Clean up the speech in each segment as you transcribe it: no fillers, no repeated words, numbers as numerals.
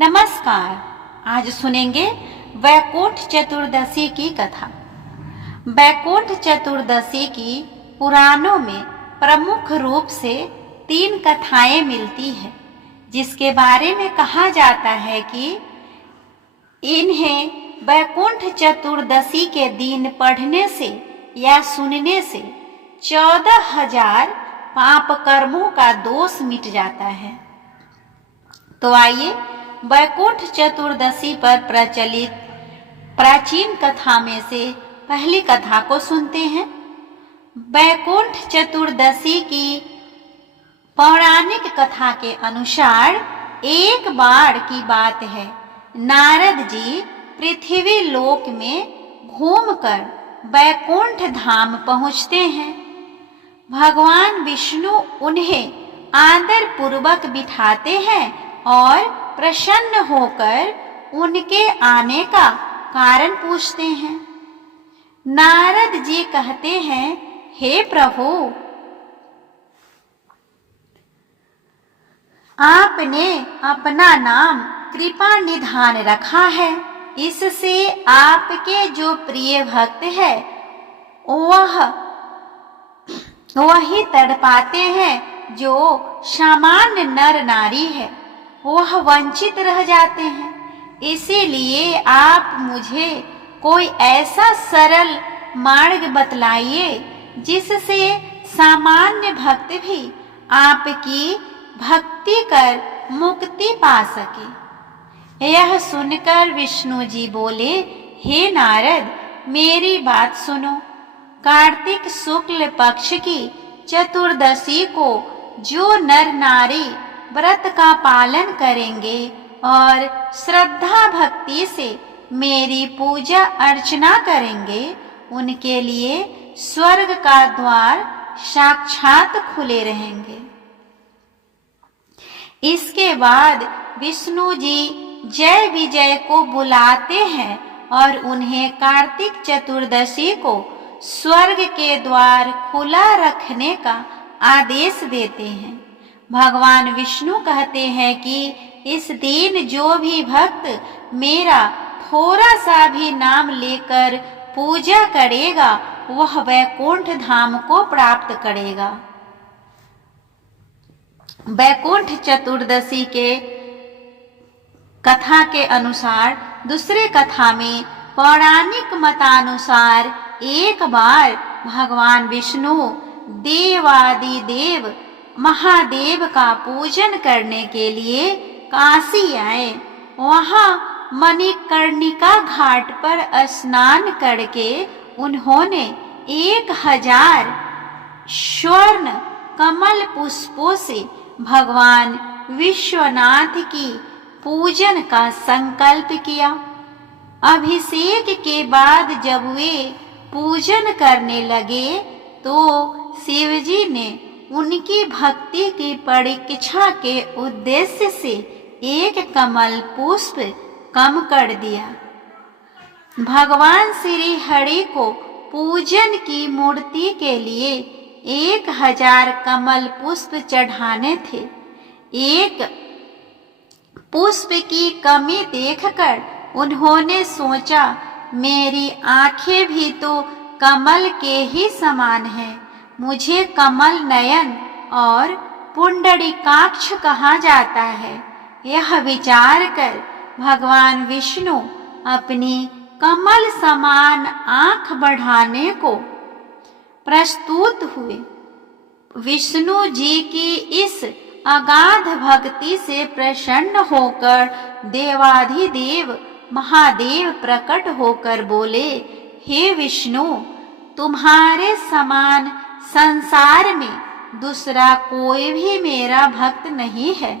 नमस्कार। आज सुनेंगे वैकुंठ चतुर्दशी की कथा। वैकुंठ चतुर्दशी की पुराणों में प्रमुख रूप से 3 कथाएं मिलती है, जिसके बारे में कहा जाता है कि इन्हें वैकुंठ चतुर्दशी के दिन पढ़ने से या सुनने से 14,000 पाप कर्मों का दोष मिट जाता है। तो आइए वैकुंठ चतुर्दशी पर प्रचलित प्राचीन कथा में से पहली कथा को सुनते हैं। वैकुंठ चतुर्दशी की पौराणिक कथा के अनुसार एक बार की बात है, नारद जी पृथ्वी लोक में घूमकर वैकुंठ धाम पहुंचते हैं। भगवान विष्णु उन्हें आदर पूर्वक बिठाते हैं और प्रसन्न होकर उनके आने का कारण पूछते हैं। नारद जी कहते हैं, हे प्रभु, आपने अपना नाम कृपा निधान रखा है, इससे आपके जो प्रिय भक्त है वही तड़पाते हैं। जो सामान्य नर नारी है वह वंचित रह जाते हैं। इसीलिए आप मुझे कोई ऐसा सरल मार्ग बतलाइए जिससे सामान्य भक्त भी आपकी भक्ति कर मुक्ति पा सके। यह सुनकर विष्णु जी बोले, हे नारद, मेरी बात सुनो। कार्तिक शुक्ल पक्ष की चतुर्दशी को जो नर नारी व्रत का पालन करेंगे और श्रद्धा भक्ति से मेरी पूजा अर्चना करेंगे, उनके लिए स्वर्ग का द्वार साक्षात खुले रहेंगे। इसके बाद विष्णु जी जय विजय को बुलाते हैं और उन्हें कार्तिक चतुर्दशी को स्वर्ग के द्वार खुला रखने का आदेश देते हैं। भगवान विष्णु कहते हैं कि इस दिन जो भी भक्त मेरा थोड़ा सा भी नाम लेकर पूजा करेगा वह वैकुंठ धाम को प्राप्त करेगा। वैकुंठ चतुर्दशी के कथा के अनुसार दूसरे कथा में पौराणिक मतानुसार एक बार भगवान विष्णु देवादिदेव महादेव का पूजन करने के लिए काशी आए। वहां मणिकर्णिका घाट पर स्नान करके उन्होंने 1000 स्वर्ण कमल पुष्पों से भगवान विश्वनाथ की पूजन का संकल्प किया। अभिषेक के बाद जब वे पूजन करने लगे तो शिवजी ने उनकी भक्ति की परीक्षा के उद्देश्य से एक कमल पुष्प कम कर दिया। भगवान श्री हरि को पूजन की मूर्ति के लिए 1000 कमल पुष्प चढ़ाने थे। एक पुष्प की कमी देखकर उन्होंने सोचा, मेरी आंखें भी तो कमल के ही समान हैं, मुझे कमल नयन और पुंडरीकाक्ष कहा जाता है। यह विचार कर भगवान विष्णु अपनी कमल समान आंख बढ़ाने को प्रस्तुत हुए। विष्णु जी की इस अगाध भक्ति से प्रसन्न होकर देवाधिदेव महादेव प्रकट होकर बोले, हे विष्णु, तुम्हारे समान संसार में दूसरा कोई भी मेरा भक्त नहीं है।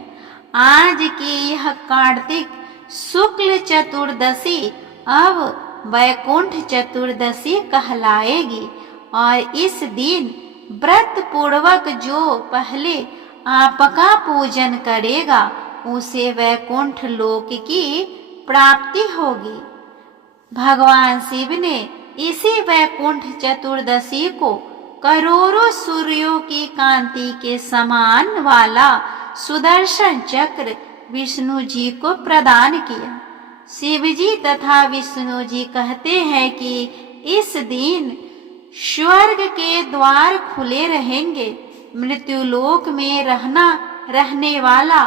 आज की यह कार्तिक शुक्ल चतुर्दशी अब वैकुंठ चतुर्दशी कहलाएगी और इस दिन व्रत पूर्वक जो पहले आपका पूजन करेगा उसे वैकुंठ लोक की प्राप्ति होगी। भगवान शिव ने इसी वैकुंठ चतुर्दशी को करोड़ों सूर्यों की कांति के समान वाला सुदर्शन चक्र विष्णु जी को प्रदान किया। शिव जी तथा विष्णु जी कहते हैं कि इस दिन स्वर्ग के द्वार खुले रहेंगे। मृत्यु लोक में रहने वाला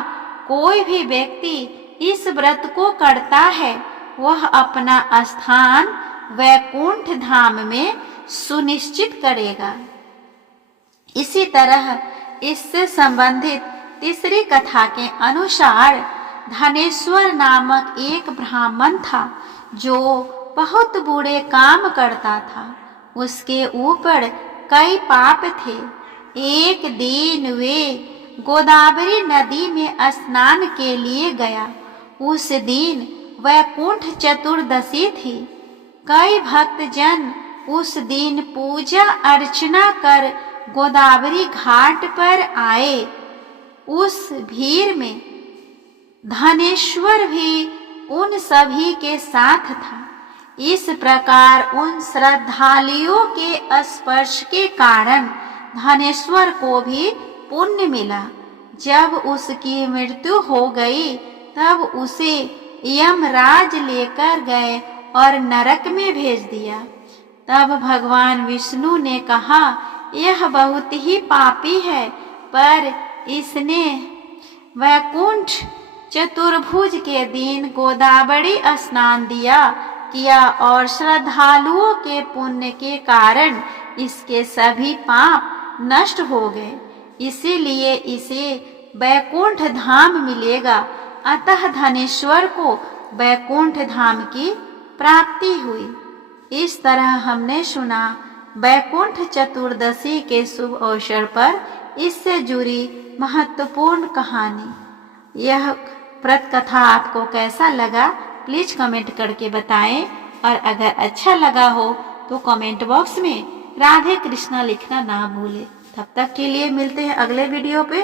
कोई भी व्यक्ति इस व्रत को करता है, वह अपना स्थान वैकुंठ धाम में सुनिश्चित करेगा। इसी तरह इससे संबंधित तीसरी कथा के अनुसार धनेश्वर नामक एक ब्राह्मण था जो बहुत बुरे काम करता था। उसके ऊपर कई पाप थे। एक दिन वे गोदावरी नदी में स्नान के लिए गया। उस दिन वैकुंठ चतुर्दशी थी। कई भक्तजन उस दिन पूजा अर्चना कर गोदावरी घाट पर आए। उस भीड़ में धनेश्वर भी उन सभी के साथ था। इस प्रकार उन श्रद्धालुओं के स्पर्श के कारण धनेश्वर को भी पुण्य मिला। जब उसकी मृत्यु हो गई तब उसे यमराज लेकर गए और नरक में भेज दिया। तब भगवान विष्णु ने कहा, यह बहुत ही पापी है, पर इसने वैकुंठ चतुर्भुज के दिन गोदावरी स्नान किया और श्रद्धालुओं के पुण्य के कारण इसके सभी पाप नष्ट हो गए, इसीलिए इसे वैकुंठ धाम मिलेगा। अतः धनेश्वर को वैकुंठ धाम की प्राप्ति हुई। इस तरह हमने सुना वैकुंठ चतुर्दशी के शुभ अवसर पर इससे जुड़ी महत्वपूर्ण कहानी। यह व्रत कथा आपको कैसा लगा प्लीज कमेंट करके बताएं, और अगर अच्छा लगा हो तो कमेंट बॉक्स में राधे कृष्णा लिखना ना भूलें। तब तक के लिए मिलते हैं अगले वीडियो पे।